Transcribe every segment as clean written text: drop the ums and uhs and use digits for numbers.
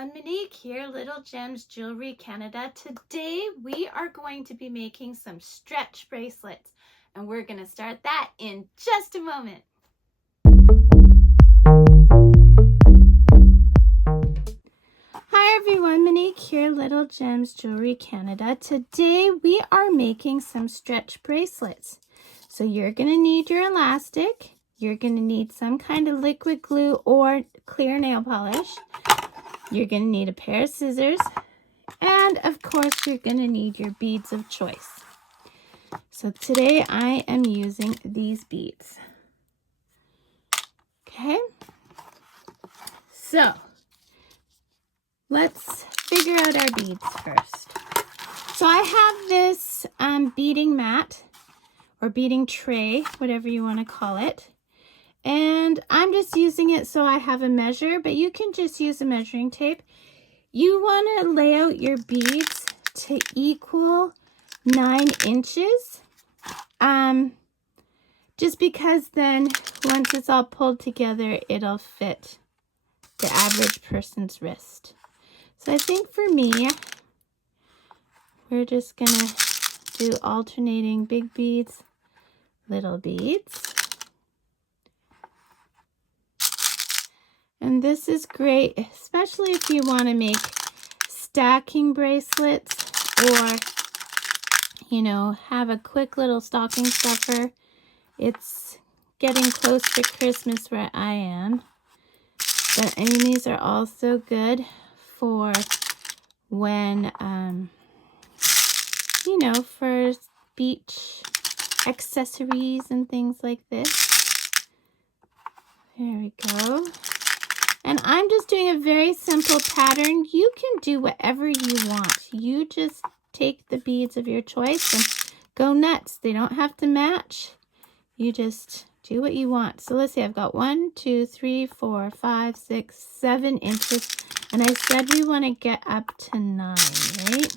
everyone, Monique here, Little Gems Jewelry Canada. Today we are going to be making some stretch bracelets, and we're going to start that in just a moment. Hi everyone, Monique here, Little Gems Jewelry Canada. Today we are making some stretch bracelets. So you're going to need your elastic, you're going to need some kind of liquid glue or clear nail polish. You're going to need a pair of scissors, and of course you're going to need your beads of choice. So today I am using these beads. Okay, so let's figure out our beads first. So I have this beading mat or beading tray, whatever you want to call it. And I'm just using it so I have a measure, but you can just use a measuring tape. You want to lay out your beads to equal 9 inches. Just because then once it's all pulled together, it'll fit the average person's wrist. So I think for me, we're just gonna do alternating big beads, little beads. And this is great, especially if you want to make stacking bracelets or, you know, have a quick little stocking stuffer. It's getting close to Christmas where I am. But I mean, these are also good for when, you know, for beach accessories and things like this. There we go. And I'm just doing a very simple pattern. You can do whatever you want. You just take the beads of your choice and go nuts. They don't have to match. You just do what you want. So let's see, I've got 1, 2, 3, 4, 5, 6, 7 inches. And I said we want to get up to 9, right?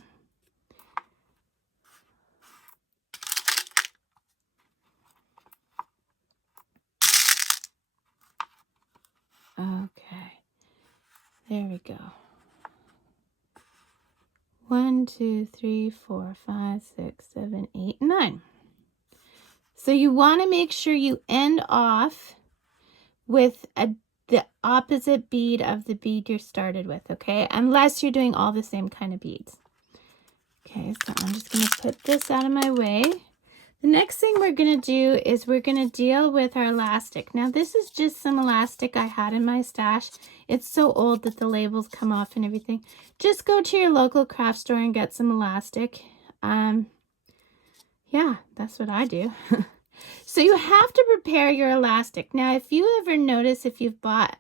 Okay, there we go. 1, 2, 3, 4, 5, 6, 7, 8, 9. So you want to make sure you end off with the opposite bead of the bead you started with, okay? Unless you're doing all the same kind of beads. Okay, so I'm just going to put this out of my way. The next thing we're going to do is we're going to deal with our elastic. Now this is just some elastic I had in my stash. It's so old that the labels come off and everything. Just go to your local craft store and get some elastic. Yeah, that's what I do. So you have to prepare your elastic. Now if you ever notice, if you've bought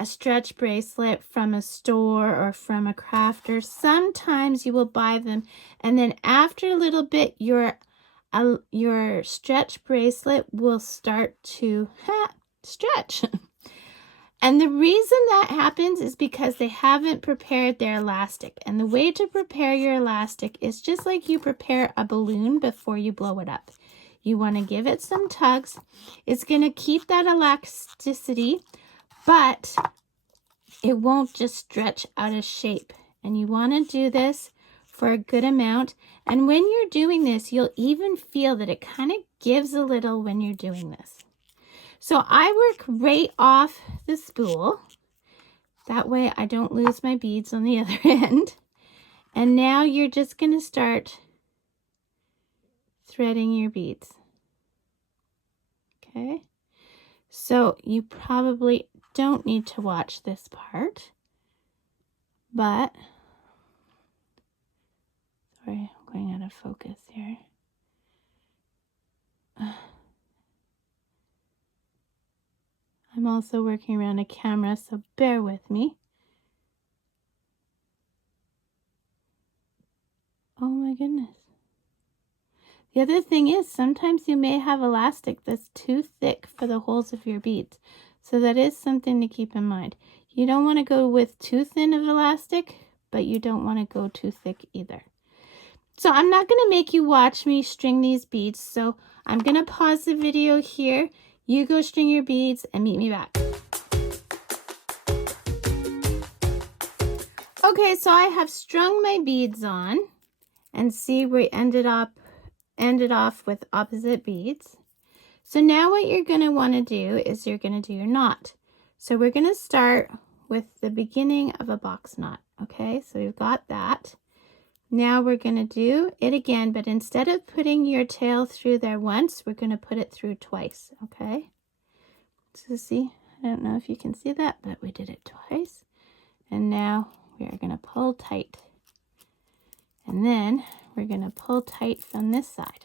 a stretch bracelet from a store or from a crafter, sometimes you will buy them and then after a little bit your stretch bracelet will start to stretch. And the reason that happens is because they haven't prepared their elastic. And the way to prepare your elastic is just like you prepare a balloon before you blow it up. You want to give it some tugs. It's going to keep that elasticity, but it won't just stretch out of shape. And you want to do this for a good amount. And when you're doing this, you'll even feel that it kind of gives a little when you're doing this. So I work right off the spool. That way I don't lose my beads on the other end. And now you're just going to start threading your beads. Okay. So you probably don't need to watch this part, but sorry, I'm going out of focus here. I'm also working around a camera, so bear with me. Oh my goodness. The other thing is sometimes you may have elastic that's too thick for the holes of your beads. So that is something to keep in mind. You don't want to go with too thin of elastic, but you don't want to go too thick either. So I'm not going to make you watch me string these beads. So I'm going to pause the video here. You go string your beads and meet me back. Okay, so I have strung my beads on, and see, we ended off with opposite beads. So now what you're going to want to do is you're going to do your knot. So we're going to start with the beginning of a box knot. Okay, so we've got that. Now we're going to do it again, but instead of putting your tail through there once, we're going to put it through twice. Okay, so see, I don't know if you can see that, but we did it twice. And now we are going to pull tight. And then we're going to pull tight from this side.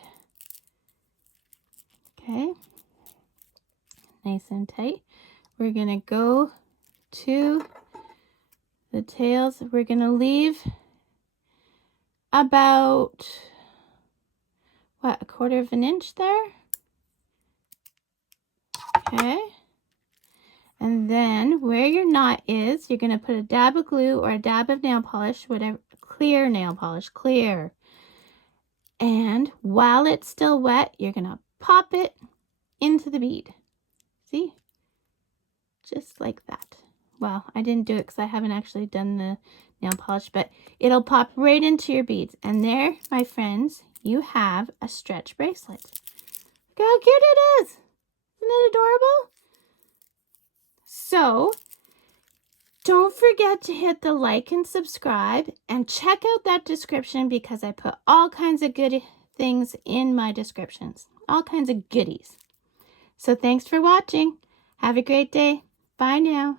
Okay, nice and tight. We're going to go to the tails. We're going to leave about, what, a 1/4 of an inch there? Okay. And then where your knot is, you're going to put a dab of glue or a dab of nail polish, whatever, clear nail polish, clear. And while it's still wet, you're going to pop it into the bead. See? Just like that. Well, I didn't do it because I haven't actually done the nail polish, but it'll pop right into your beads. And there, my friends, you have a stretch bracelet. Look how cute it is. Isn't it adorable? So, don't forget to hit the like and subscribe, and check out that description because I put all kinds of good things in my descriptions. All kinds of goodies. So thanks for watching. Have a great day. Bye now.